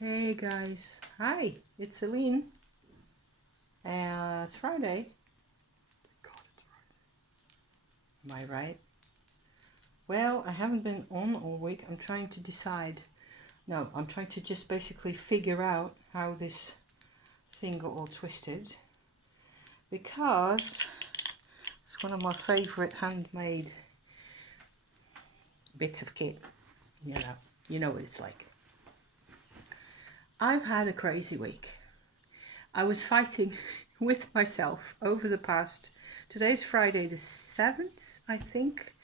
Hey guys, hi, it's Celine. It's Friday. God, it's Friday. Am I right? Well, I haven't been on all week. I'm trying to decide. No, I'm trying to just basically figure out how this thing got all twisted. Because it's one of my favorite handmade bits of kit. You know what it's like. I've had a crazy week. I was fighting with myself over the past. Today's Friday the 7th, I think.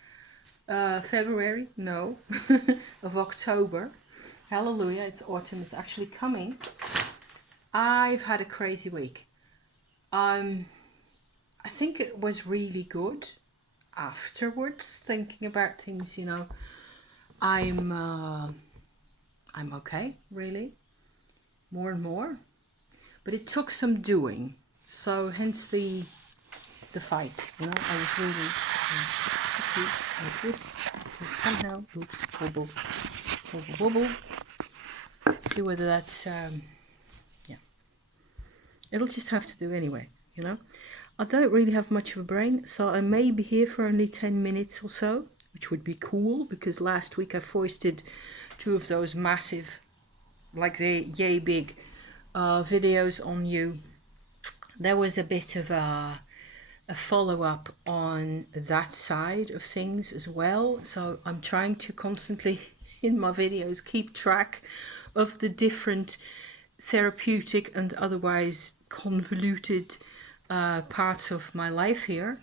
February, no, of October. Hallelujah, it's autumn, it's actually coming. I've had a crazy week. I think it was really good afterwards, thinking about things, I'm okay, really, more and more. But it took some doing, so hence the fight, I was really like this. Somehow, oops, wobble, wobble, wobble. See whether that's, yeah. It'll just have to do anyway, I don't really have much of a brain, so I may be here for only 10 minutes or so, which would be cool, because last week I foisted 2 of those massive, like the yay big videos on you. There was a bit of a follow-up on that side of things as well, so I'm trying to constantly in my videos keep track of the different therapeutic and otherwise convoluted parts of my life here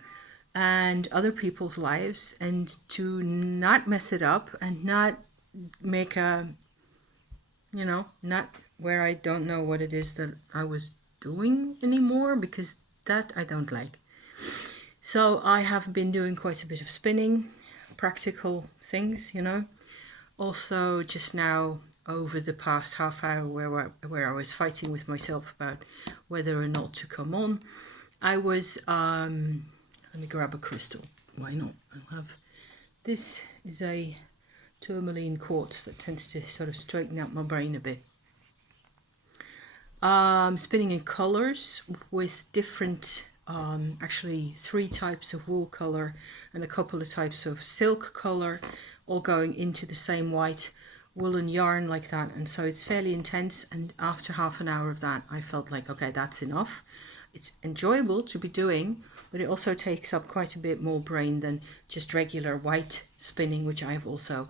and other people's lives, and to not mess it up and not make a, not where I don't know what it is that I was doing anymore, because that I don't like. So I have been doing quite a bit of spinning, practical things, Also just now, over the past half hour where I was fighting with myself about whether or not to come on, I was, let me grab a crystal. Why not? I'll have, this is a tourmaline quartz that tends to sort of straighten out my brain a bit. Spinning in colors with different, actually 3 types of wool color and a couple of types of silk color, all going into the same white woolen yarn like that. And so it's fairly intense, and after half an hour of that I felt like, okay, that's enough. It's enjoyable to be doing, but it also takes up quite a bit more brain than just regular white spinning, which I've also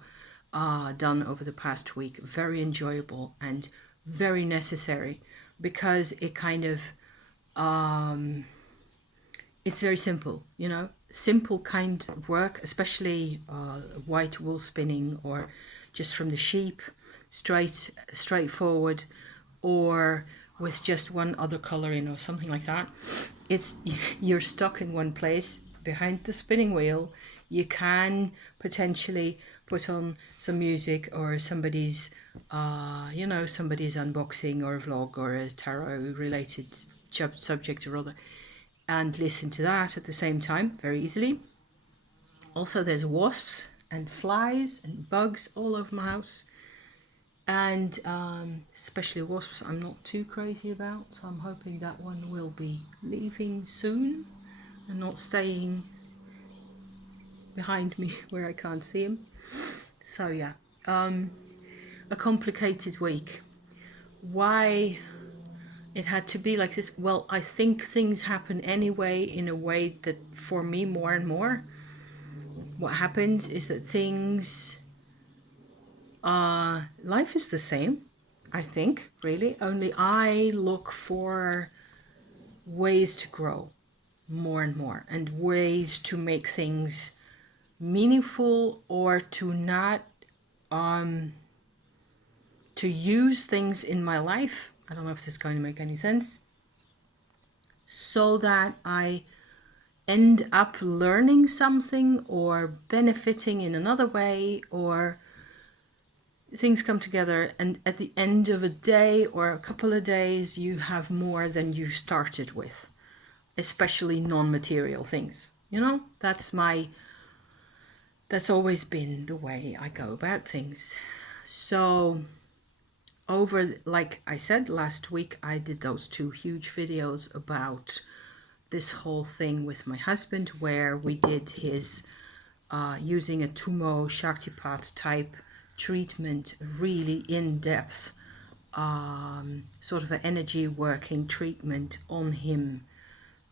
done over the past week. Very enjoyable and very necessary, because it kind of it's very simple, simple kind of work, especially white wool spinning, or just from the sheep, straightforward, or with just one other color in or something like that. It's you're stuck in one place behind the spinning wheel. You can potentially put on some music or somebody's somebody's unboxing or a vlog or a tarot related subject or other, and listen to that at the same time very easily. Also, there's wasps and flies and bugs all over my house, and especially wasps I'm not too crazy about, so I'm hoping that one will be leaving soon and not staying behind me where I can't see him. So yeah, a complicated week. Why it had to be like this? Well, I think things happen anyway in a way that, for me, more and more, what happens is that things, life is the same, I think, really. Only I look for ways to grow more and more, and ways to make things meaningful, or to not, to use things in my life. I don't know if this is going to make any sense. So that I end up learning something or benefiting in another way, or things come together, and at the end of a day or a couple of days you have more than you started with, especially non-material things. That's always been the way I go about things. So over, like I said last week, I did those 2 huge videos about this whole thing with my husband, where we did his using a Tummo Shaktipat type treatment, really in-depth sort of an energy working treatment on him,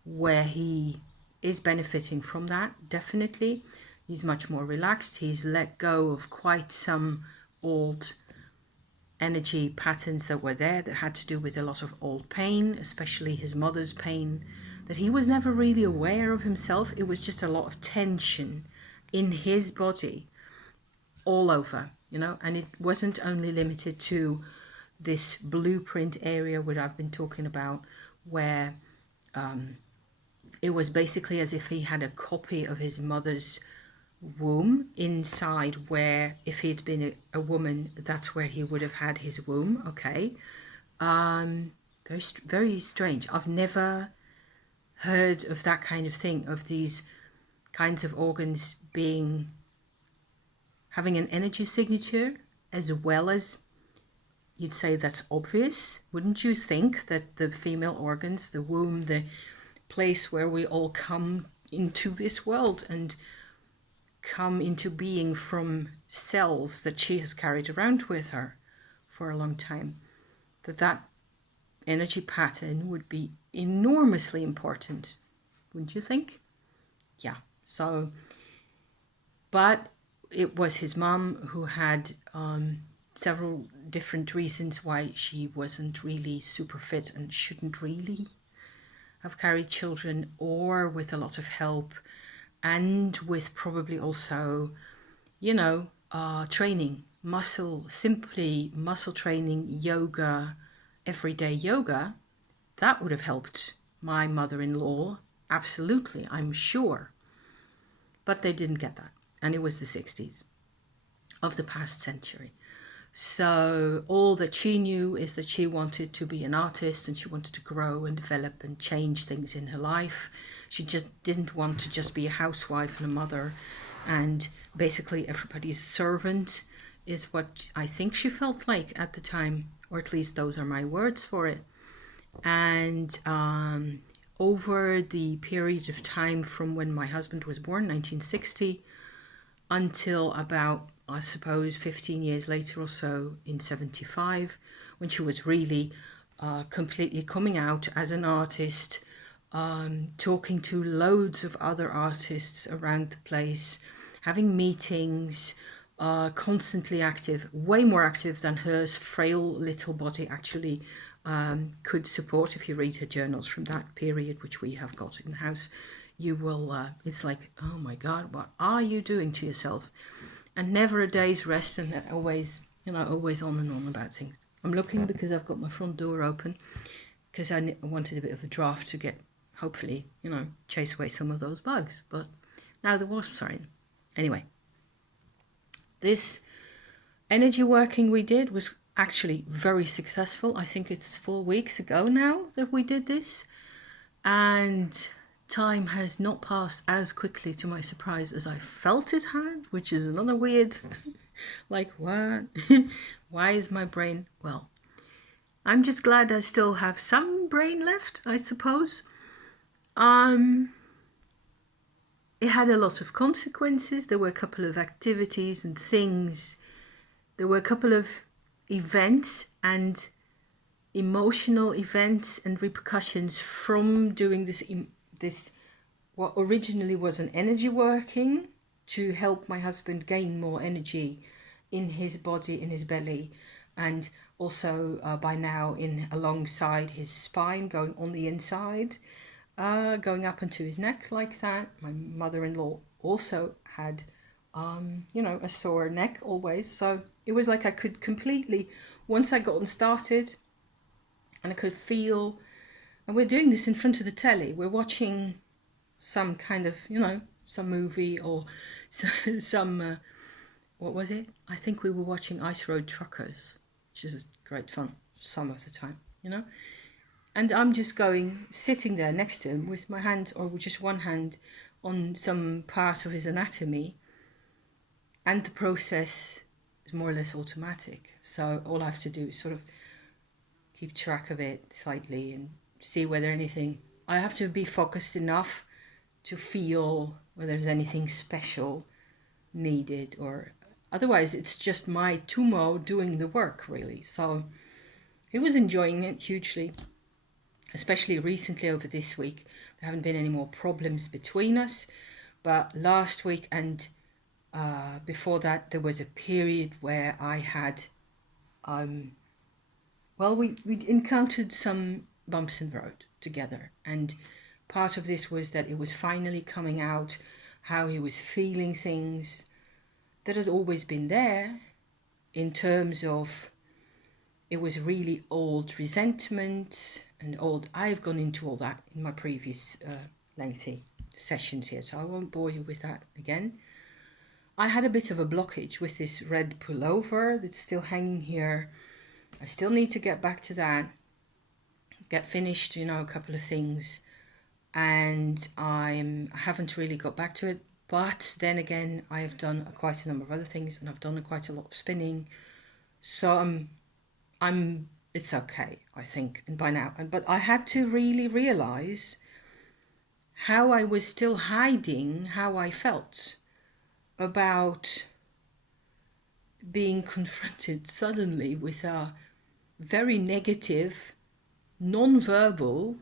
where he is benefiting from that, definitely. He's much more relaxed. He's let go of quite some old energy patterns that were there that had to do with a lot of old pain, especially his mother's pain, that he was never really aware of himself. It was just a lot of tension in his body all over, you know, and it wasn't only limited to this blueprint area which I've been talking about, where it was basically as if he had a copy of his mother's womb inside, where if he'd been a woman, that's where he would have had his womb. Okay. Very strange. I've never heard of that kind of thing, of these kinds of organs having an energy signature, as well as, you'd say that's obvious. Wouldn't you think that the female organs, the womb, the place where we all come into this world and come into being from cells that she has carried around with her for a long time, that energy pattern would be enormously important, wouldn't you think? Yeah. So, but it was his mum who had several different reasons why she wasn't really super fit and shouldn't really have carried children, or with a lot of help, and with probably also, you know, training, simply muscle training, yoga, everyday yoga, that would have helped my mother-in-law, absolutely, I'm sure. But they didn't get that, and it was the 60s of the past century. So all that she knew is that she wanted to be an artist, and she wanted to grow and develop and change things in her life. She just didn't want to just be a housewife and a mother and basically everybody's servant, is what I think she felt like at the time, or at least those are my words for it. And over the period of time from when my husband was born, 1960, until about, I suppose, 15 years later or so, in 75, when she was really completely coming out as an artist, talking to loads of other artists around the place, having meetings, constantly active, way more active than her frail little body actually could support. If you read her journals from that period, which we have got in the house, you will, it's like, oh my God, what are you doing to yourself? And never a day's rest, and always, you know, always on and on about things. I'm looking because I've got my front door open, because I wanted a bit of a draft to get, hopefully, you know, chase away some of those bugs. But now the wasps are in. Anyway, this energy working we did was actually very successful. I think it's 4 weeks ago now that we did this. And time has not passed as quickly, to my surprise, as I felt it had, which is another weird, like, what? Why is my brain, well, I'm just glad I still have some brain left, I suppose. It had a lot of consequences. There were a couple of activities and things. There were a couple of events and emotional events and repercussions from doing this what originally was an energy working to help my husband gain more energy in his body, in his belly, and also by now alongside his spine, going on the inside, going up into his neck like that. My mother-in-law also had you know, a sore neck always, so it was like I could completely, once I got started and I could feel, and we're doing this in front of the telly, we're watching some kind of, you know, some movie or some, what was it? I think we were watching Ice Road Truckers, which is great fun some of the time, you know. And I'm just sitting there next to him with my hand, or with just one hand on some part of his anatomy, and the process is more or less automatic. So all I have to do is sort of keep track of it slightly and see whether anything, I have to be focused enough to feel whether there's anything special needed, or otherwise it's just my Tumo doing the work really. So he was enjoying it hugely, especially recently over this week. There haven't been any more problems between us, but last week and before that there was a period where I had we encountered some bumps in the road together, and part of this was that it was finally coming out how he was feeling things that had always been there, in terms of it was really old resentment and old, I've gone into all that in my previous lengthy sessions here, so I won't bore you with that again. I had a bit of a blockage with this red pullover that's still hanging here. I still need to get back to that, get finished, a couple of things, and I haven't really got back to it. But then again, I have done quite a number of other things, and I've done quite a lot of spinning, so it's okay, I think, and by now. But I had to really realize how I was still hiding how I felt about being confronted suddenly with a very negative, non-verbal,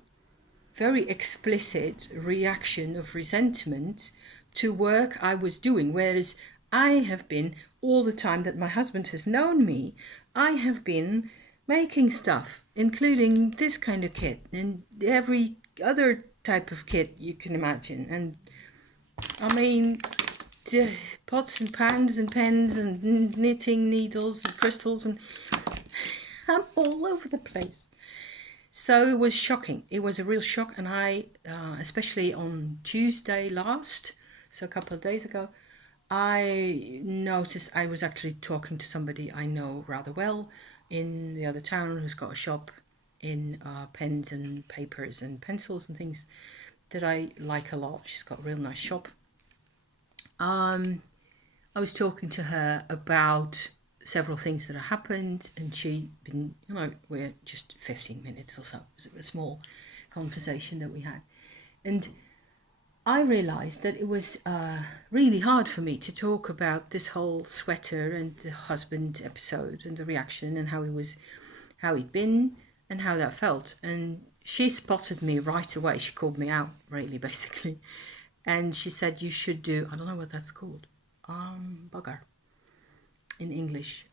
very explicit reaction of resentment to work I was doing. Whereas I have been, all the time that my husband has known me, I have been making stuff, including this kind of kit and every other type of kit you can imagine. And I mean, pots and pans and pens and knitting needles and crystals, and I'm all over the place. So it was shocking. It was a real shock. And I, especially on Tuesday last, so a couple of days ago, I noticed I was actually talking to somebody I know rather well in the other town, who's got a shop in pens and papers and pencils and things that I like a lot. She's got a real nice shop. I was talking to her about several things that have happened, and she'd been, we're just 15 minutes or so. It was a small conversation that we had. And I realised that it was really hard for me to talk about this whole sweater and the husband episode and the reaction and how he'd been and how that felt. And she spotted me right away. She called me out, really, basically. And she said, you should do, I don't know what that's called, bugger in English.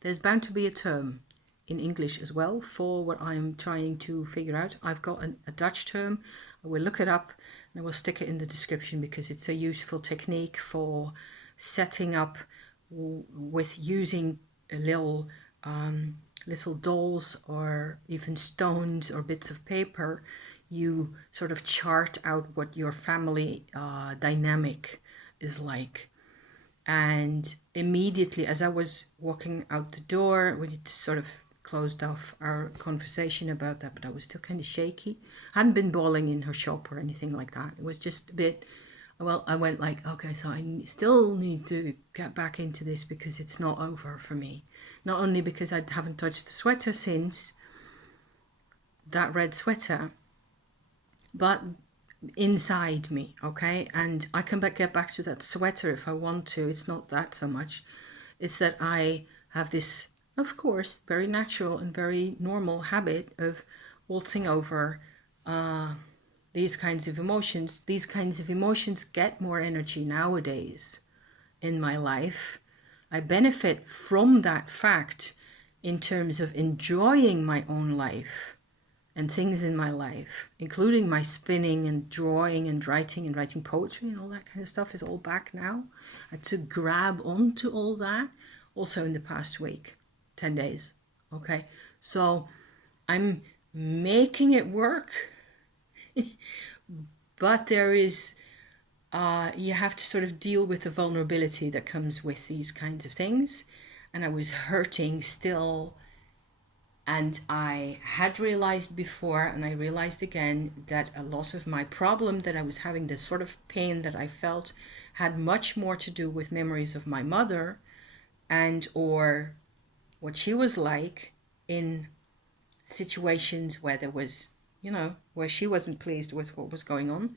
There's bound to be a term in English as well for what I'm trying to figure out. I've got a Dutch term. I will look it up and I will stick it in the description, because it's a useful technique for setting up with using a little dolls or even stones or bits of paper. You sort of chart out what your family dynamic is like. And immediately as I was walking out the door, we sort of closed off our conversation about that, but I was still kind of shaky. I hadn't been bawling in her shop or anything like that. It was just a bit, well, I went like, okay, so I still need to get back into this, because it's not over for me. Not only because I haven't touched the sweater since, that red sweater, but inside me, okay? And I can get back to that sweater if I want to. It's not that so much. It's that I have this, of course, very natural and very normal habit of waltzing over these kinds of emotions. These kinds of emotions get more energy nowadays in my life. I benefit from that fact in terms of enjoying my own life and things in my life, including my spinning and drawing and writing poetry and all that kind of stuff is all back now. I had to grab onto all that also in the past week, 10 days. Okay, so I'm making it work, but there is, you have to sort of deal with the vulnerability that comes with these kinds of things. And I was hurting still. And I had realized before, and I realized again, that a lot of my problem that I was having, the sort of pain that I felt, had much more to do with memories of my mother and or what she was like in situations where there was, you know, where she wasn't pleased with what was going on.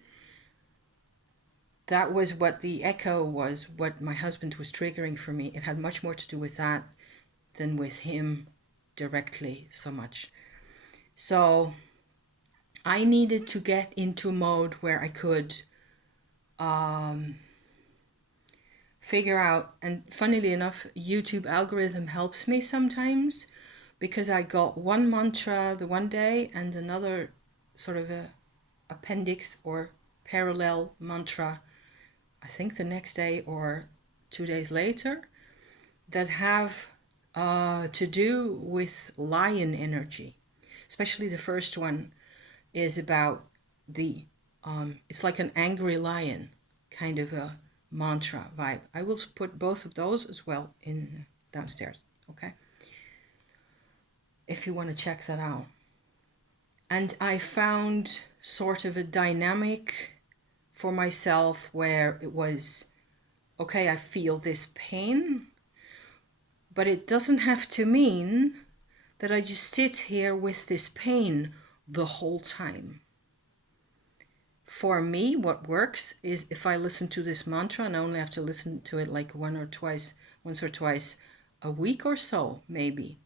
That was what the echo was, what my husband was triggering for me. It had much more to do with that than with him directly so much. So I needed to get into a mode where I could figure out, and funnily enough, YouTube algorithm helps me sometimes, because I got one mantra the one day and another sort of a appendix or parallel mantra, I think the next day or 2 days later, that have to do with lion energy. Especially the first one is about the, it's like an angry lion kind of a mantra vibe. I will put both of those as well in downstairs, okay? If you want to check that out. And I found sort of a dynamic for myself where it was, okay, I feel this pain, but it doesn't have to mean that I just sit here with this pain the whole time. For me, what works is if I listen to this mantra, and I only have to listen to it like once or twice a week or so, maybe.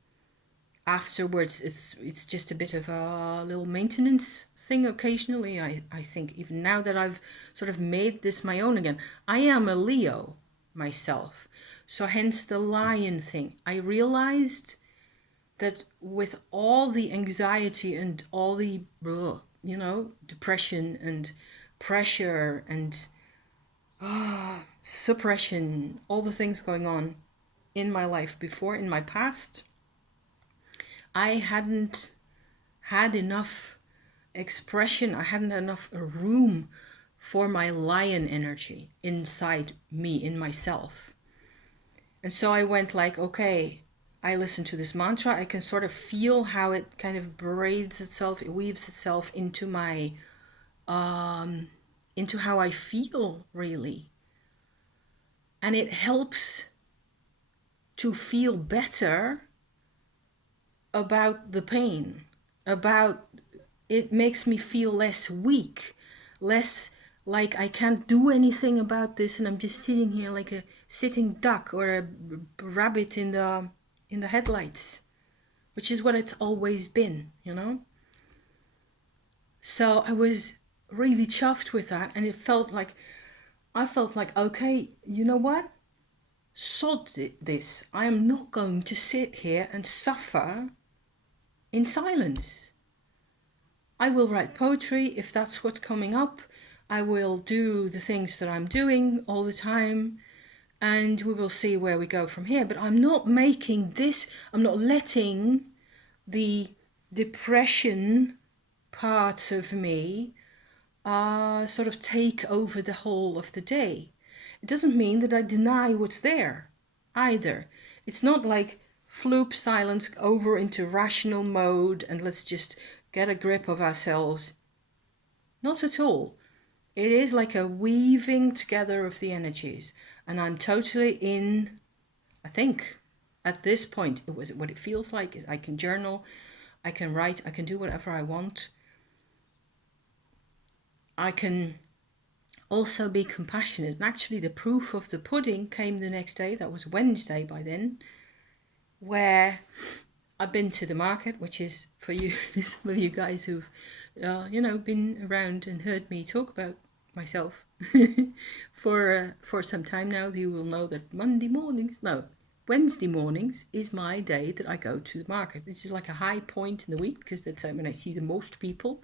Afterwards, it's just a bit of a little maintenance thing occasionally. I think even now that I've sort of made this my own again, I am a Leo myself. So hence the lion thing. I realized that with all the anxiety and all the, you know, depression and pressure and suppression, all the things going on in my life before, in my past, I hadn't had enough expression. I hadn't had enough room for my lion energy inside me, in myself. And so I went like, okay, I listen to this mantra. I can sort of feel how it kind of braids itself, it weaves itself into my, into how I feel really. And it helps to feel better about the pain, about, it makes me feel less weak, less like I can't do anything about this and I'm just sitting here like a sitting duck or a rabbit in the headlights, which is what it's always been, you know. So I was really chuffed with that, and it felt like, I felt like, okay, you know what? Sod this. I am not going to sit here and suffer in silence. I will write poetry if that's what's coming up. I will do the things that I'm doing all the time, and we will see where we go from here. But I'm not making this, I'm not letting the depression parts of me sort of take over the whole of the day. It doesn't mean that I deny what's there either. It's not like floop silence over into rational mode and let's just get a grip of ourselves. Not at all. It is like a weaving together of the energies, and I'm totally in, I think at this point, it was what it feels like is I can journal, I can write, I can do whatever I want. I can also be compassionate. And actually the proof of the pudding came the next day. That was Wednesday by then, where I've been to the market, which is for you, some of you guys who've, you know, been around and heard me talk about myself for some time now. You will know that Wednesday mornings is my day that I go to the market. This is like a high point in the week because that's when I see the most people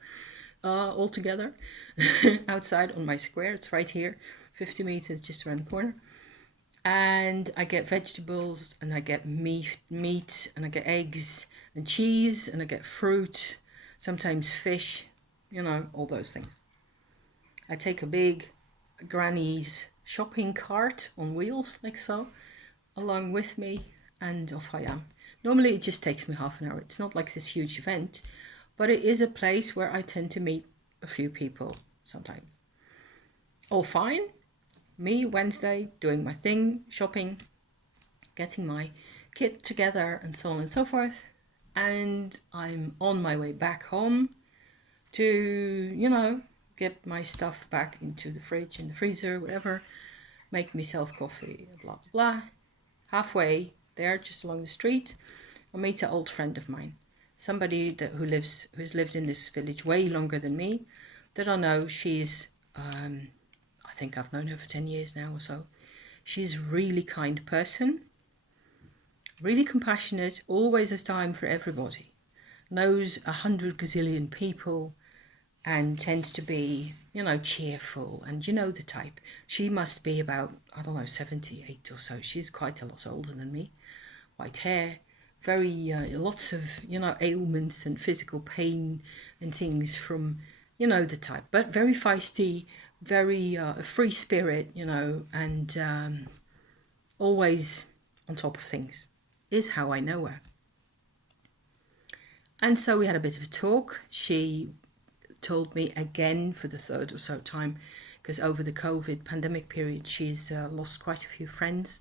all together outside on my square. It's right here, 50 meters just around the corner. And I get vegetables and I get meat and I get eggs and cheese and I get fruit, sometimes fish, you know, all those things. I take a big granny's shopping cart on wheels like so along with me, and off I am. Normally it just takes me half an hour. It's not like this huge event, but it is a place where I tend to meet a few people sometimes. All fine. me Wednesday doing my thing, shopping, getting my kit together and so on and so forth. And I'm on my way back home to, you know, get my stuff back into the fridge, in the freezer, whatever, make myself coffee, blah, blah, blah. Halfway there, just along the street, I meet an old friend of mine, somebody who's lived in this village way longer than me, that I know. She's, I think I've known her for 10 years now or so. She's a really kind person, really compassionate, always has time for everybody, knows 100 gazillion people, and tends to be, you know, cheerful, and you know the type. She must be about, I don't know, 78 or so. She's quite a lot older than me. White hair, very, lots of, you know, ailments and physical pain and things from, you know, the type. But very feisty, very free spirit, you know, and always on top of things, is how I know her. And so we had a bit of a talk. She told me again for the third or so time, because over the COVID pandemic period, she's lost quite a few friends.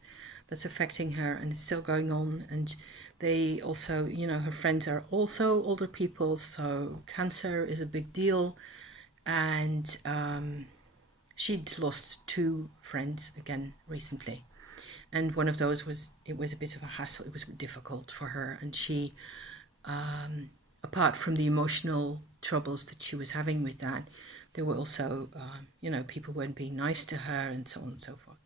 That's affecting her, and it's still going on. And they also, you know, her friends are also older people, so cancer is a big deal. And she'd lost 2 friends again recently. And one of those it was a bit of a hassle. It was difficult for her. And she, apart from the emotional troubles that she was having with that, there were also, you know, people weren't being nice to her and so on and so forth.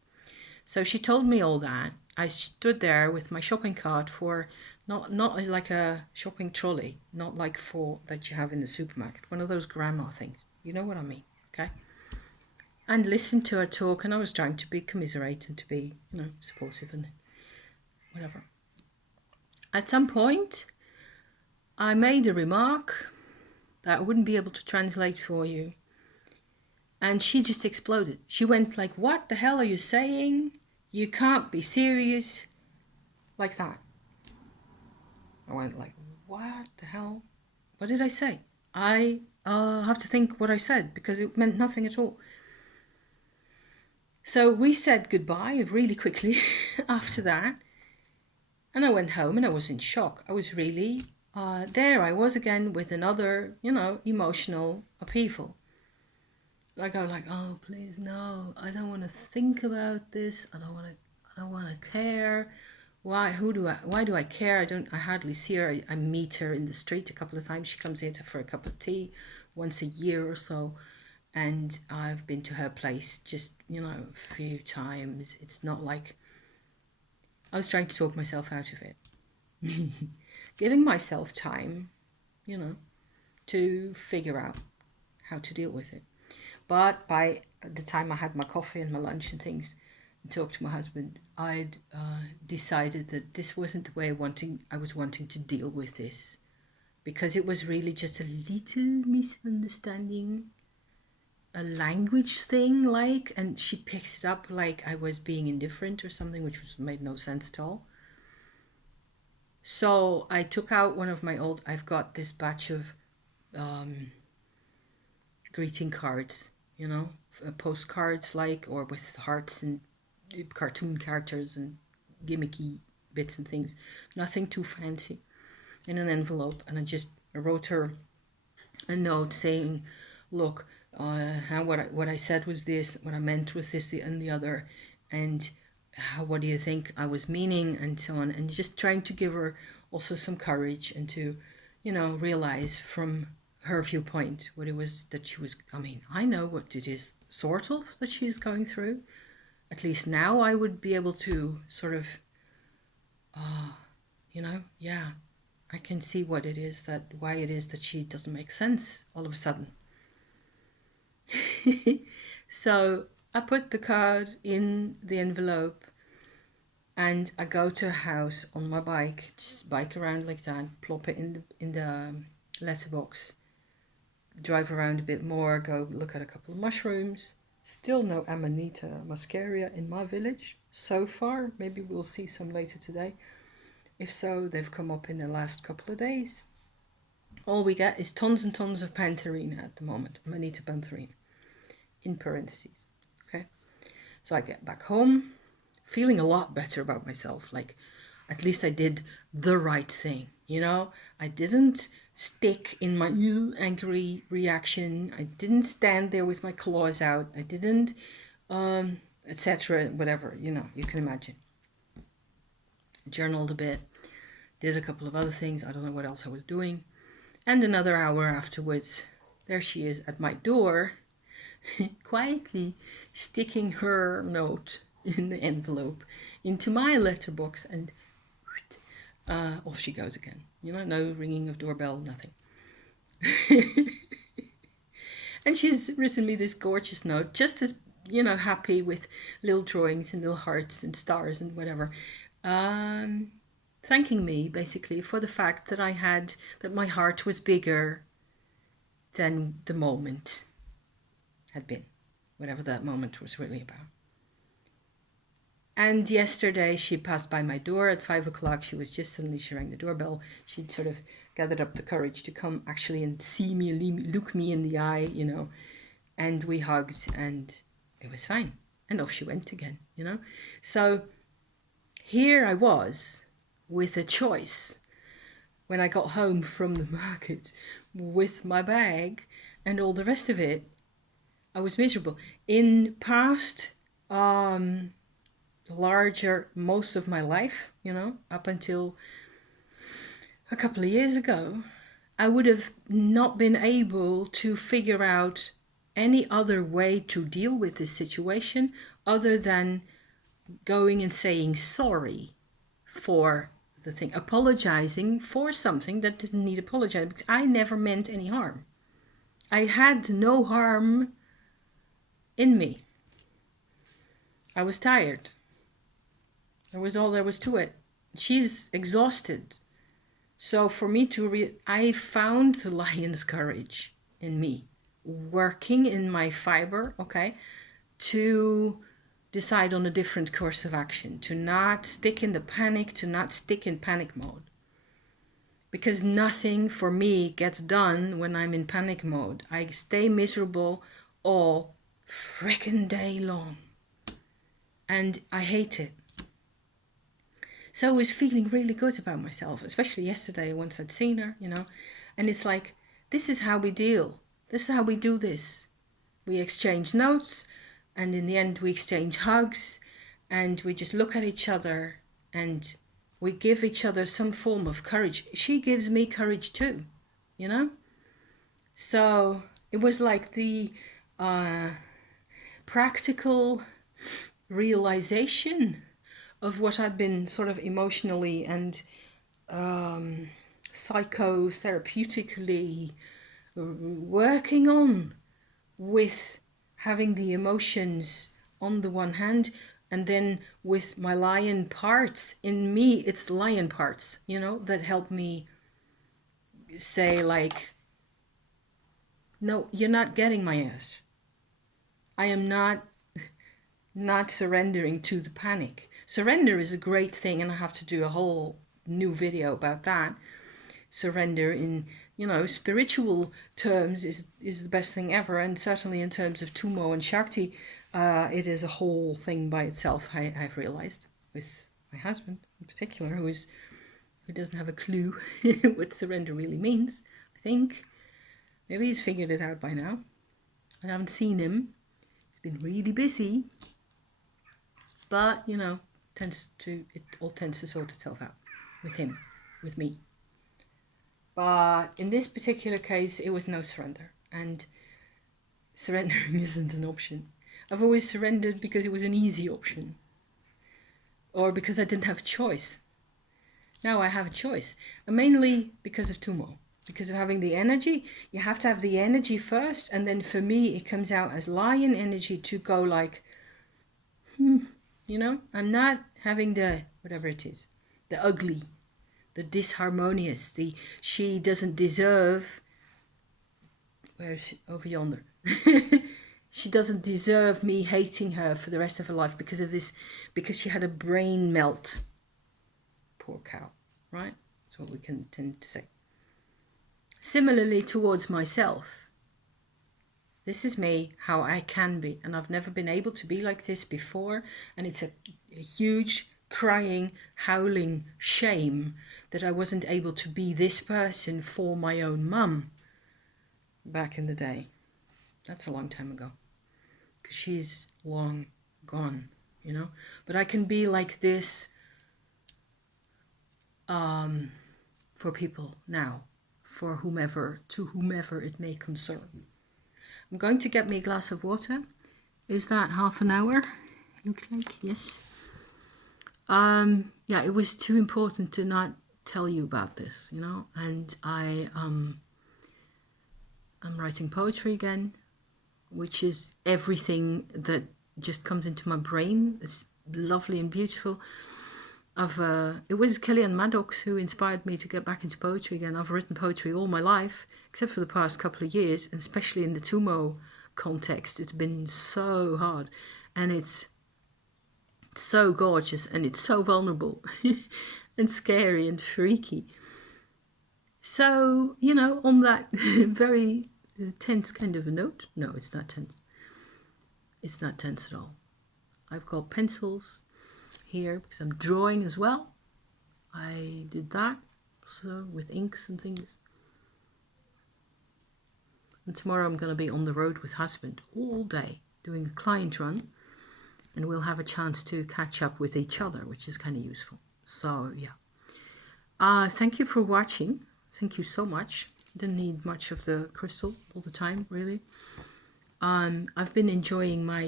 So she told me all that. I stood there with my shopping cart for, not like a shopping trolley, not like for that you have in the supermarket, one of those grandma things. You know what I mean, okay? And listened to her talk, and I was trying to be commiserate and to be, you know, supportive and whatever. At some point, I made a remark that I wouldn't be able to translate for you. And she just exploded. She went like, "What the hell are you saying? You can't be serious." Like that. I went like, "What the hell? What did I say?" I have to think what I said, because it meant nothing at all. So we said goodbye really quickly after that. And I went home and I was in shock. I was really, there I was again with another, you know, emotional upheaval. Like I was like, "Oh, please, no, I don't want to think about this. I don't want to care. Why do I care? I hardly see her. I meet her in the street a couple of times. She comes in for a cup of tea once a year or so. And I've been to her place just, you know, a few times. It's not like, I was trying to talk myself out of it. Giving myself time, you know, to figure out how to deal with it. But by the time I had my coffee and my lunch and things, and talked to my husband, I'd decided that this wasn't the way I was wanting to deal with this, because it was really just a little misunderstanding, a language thing, like, and she picks it up like I was being indifferent or something, which made no sense at all. So I took out one of my I've got this batch of greeting cards, you know, postcards, like, or with hearts and cartoon characters and gimmicky bits and things, nothing too fancy, in an envelope. And I wrote her a note saying, "Look, what I said was this, what I meant was this and the other, and what do you think I was meaning," and so on. And just trying to give her also some courage, and to, you know, realize from her viewpoint what it was that she was, I mean, I know what it is sort of that she's going through. At least now I would be able to sort of, you know, yeah, I can see why it is that she doesn't make sense all of a sudden. So I put the card in the envelope, and I go to her house on my bike, just bike around like that, plop it in the letterbox, drive around a bit more, go look at a couple of mushrooms. Still no Amanita muscaria in my village so far. Maybe we'll see some later today. If so, they've come up in the last couple of days. All we get is tons and tons of pantherina at the moment, Amanita pantherina, in parentheses. Okay, So I get back home, feeling a lot better about myself. Like, at least I did the right thing, you know? I didn't stick in my angry reaction. I didn't stand there with my claws out. I didn't, etc., whatever, you know, you can imagine. Journaled a bit, did a couple of other things. I don't know what else I was doing. And another hour afterwards, there she is at my door, quietly sticking her note in the envelope into my letterbox, and off she goes again. You know, no ringing of doorbell, nothing. And she's written me this gorgeous note, just as, you know, happy, with little drawings and little hearts and stars and whatever. Thanking me basically for the fact that that my heart was bigger than the moment had been, whatever that moment was really about. And yesterday she passed by my door at 5 o'clock. She was just suddenly, she rang the doorbell. She'd sort of gathered up the courage to come actually and see me, look me in the eye, you know, and we hugged and it was fine. And off she went again, you know. So here I was with a choice when I got home from the market with my bag and all the rest of it. I was miserable. In past, larger, most of my life, you know, up until a couple of years ago, I would have not been able to figure out any other way to deal with this situation other than going and saying sorry for the thing, apologizing for something that didn't need apologizing, because I never meant any harm. I had no harm in me. I was tired. That was all there was to it. She's exhausted. So for me I found the lion's courage in me, working in my fiber, okay, to decide on a different course of action, to not stick in the panic, to not stick in panic mode. Because nothing for me gets done when I'm in panic mode. I stay miserable all frickin' day long. And I hate it. So I was feeling really good about myself, especially yesterday once I'd seen her, you know. And it's like, this is how we deal. This is how we do this. We exchange notes, and in the end we exchange hugs, and we just look at each other and we give each other some form of courage. She gives me courage too, you know. So it was like the practical realization of what I'd been sort of emotionally and psychotherapeutically working on, with having the emotions on the one hand, and then with my lion parts in me, it's lion parts, you know, that help me say like, no, you're not getting my ass. I am not surrendering to the panic. Surrender is a great thing, and I have to do a whole new video about that. Surrender in, you know, spiritual terms is the best thing ever, and certainly in terms of Tumo and Shakti, it is a whole thing by itself. I've realized, with my husband in particular, who doesn't have a clue what surrender really means. I think maybe he's figured it out by now. I haven't seen him. He's been really busy, but you know, it all tends to sort itself out with him, with me. But in this particular case, it was no surrender, and surrendering isn't an option. I've always surrendered because it was an easy option, or because I didn't have a choice. Now I have a choice, and mainly because of Tumo, because of having the energy. You have to have the energy first, and then for me it comes out as lion energy to go like, you know, I'm not having the, whatever it is, the ugly, the disharmonious, the she doesn't deserve, where's she? Over yonder. She doesn't deserve me hating her for the rest of her life because of this, because she had a brain melt. Poor cow, right? That's what we can tend to say. Similarly towards myself, This is me, how I can be. And I've never been able to be like this before. And it's a huge crying, howling shame that I wasn't able to be this person for my own mum back in the day. That's a long time ago. Because she's long gone, you know. But I can be like this for people now. For whomever, to whomever it may concern. I'm going to get me a glass of water. Is that half an hour? Looks like, yes. Yeah, it was too important to not tell you about this, you know. And I'm writing poetry again, which is everything that just comes into my brain. It's lovely and beautiful. It was Kellyanne Maddox who inspired me to get back into poetry again. I've written poetry all my life, except for the past couple of years, and especially in the Tumo context. It's been so hard, and it's so gorgeous, and it's so vulnerable and scary and freaky. So, you know, on that very tense kind of a note. No, it's not tense. It's not tense at all. I've got pencils here because I'm drawing as well. I did that, so with inks and things. And tomorrow I'm going to be on the road with husband all day doing a client run, and we'll have a chance to catch up with each other, which is kind of useful. So yeah, thank you for watching. Thank you so much. Didn't need much of the crystal all the time, really. I've been enjoying my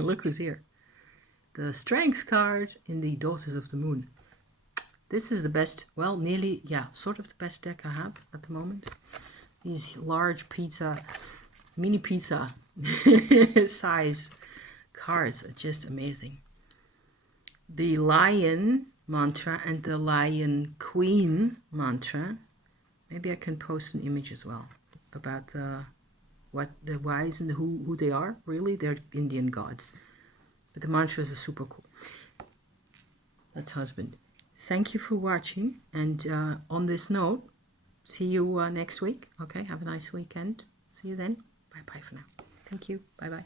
look who's here. The Strength card in the Daughters of the Moon. This is the best, well, nearly, yeah, sort of the best deck I have at the moment. These large pizza, mini pizza size cards are just amazing. The Lion mantra and the Lion Queen mantra. Maybe I can post an image as well about what the whys and the who they are. Really, they're Indian gods. But the mantras are super cool. That's husband. Thank you for watching. And on this note, see you next week. Okay, have a nice weekend. See you then. Bye-bye for now. Thank you. Bye-bye.